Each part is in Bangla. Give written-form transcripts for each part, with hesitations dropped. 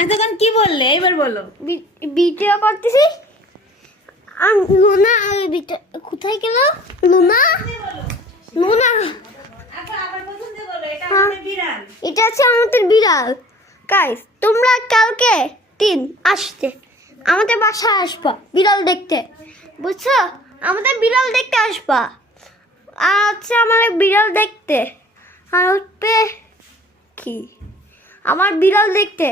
এতক্ষণ কি বললে এবার বলো। ভিডিও করতেছি। আর লুনা কোথায় গেল? লুনা লুনা এটা হচ্ছে আমাদের বিড়াল। গাইস তোমরা কালকে 3 আসতে আমাদের বাসায় আসবা বিড়াল দেখতে, বুঝছো? আমাদের বিড়াল দেখতে আসবা। আর হচ্ছে আমাদের বিড়াল দেখতে আর হচ্ছে কি আমার বিড়াল দেখতে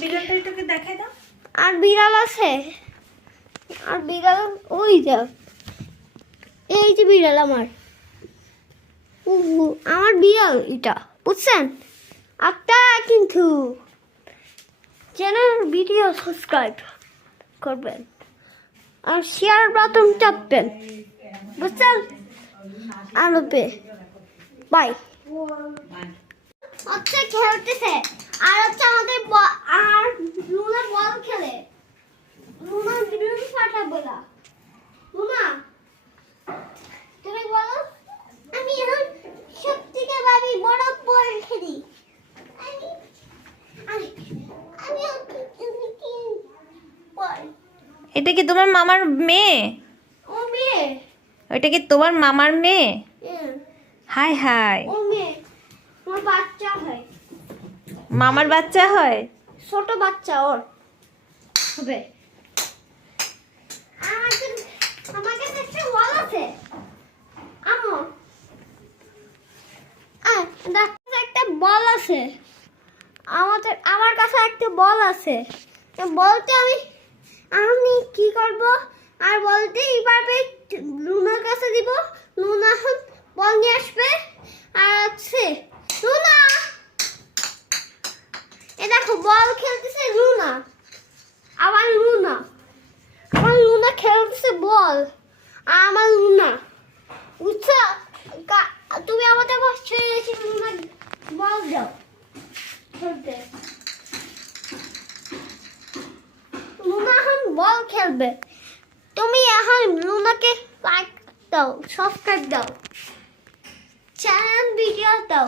বিড়ালটাকে দেখাই দাও। আর বিড়াল আছে, আর বিড়াল ওই যা, এই যে বিড়াল আমার আমার বিড়াল এটা, বুঝছেন? আপনারা কিন্তু চ্যানেল ভিডিও সাবস্ক্রাইব করবেন আর শেয়ার বাটন চাপবেন, বুঝছেন? আনবে বাই। হচ্ছে খেলতেছে আর হচ্ছে আমাদের আর লুনা বল খেলে। লুনা ভিডিও ফাটাবো না। লুনা তুমি বলো আমি এখন সত্যিকে ভাবি বড় বল খেলি। আমি আমি আমি কি বল? এটা কি তোমার মামার মেয়ে? ও মেয়ে। ওইটা কি তোমার মামার মেয়ে? হ্যাঁ, হাই হাই, ও মেয়ে। ওর বাচ্চা হয়, মামার বাচ্চা হয়? ছোট বাচ্চা ওর হবে। আমার কাছে একটা বল আছে আমো, একটা বল আছে আমার কাছে একটা বল আছে। বলতে আমি কি করব? আর বলতে এইভাবে লুনার কাছে দিব, লুনা এখন বল নিয়ে আসবে। আর আছে লুনা, এ দেখো বল খেলতেছে লুনা, আমার লুনা খেলতেছে বল। আর আমার লুনা, বুঝছো? তুমি আমাদের বাসায় এসে লুনা বল দাও খেলতে। লুনা এখন বল খেলবে। তুমি এখন লুনাকে লাইক দাও, সাবস্ক্রাইব দাও, চ্যানেল ভিডিও দাও।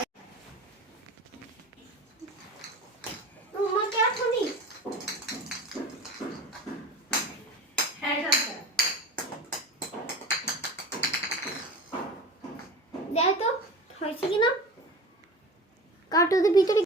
তোমাকে এখনই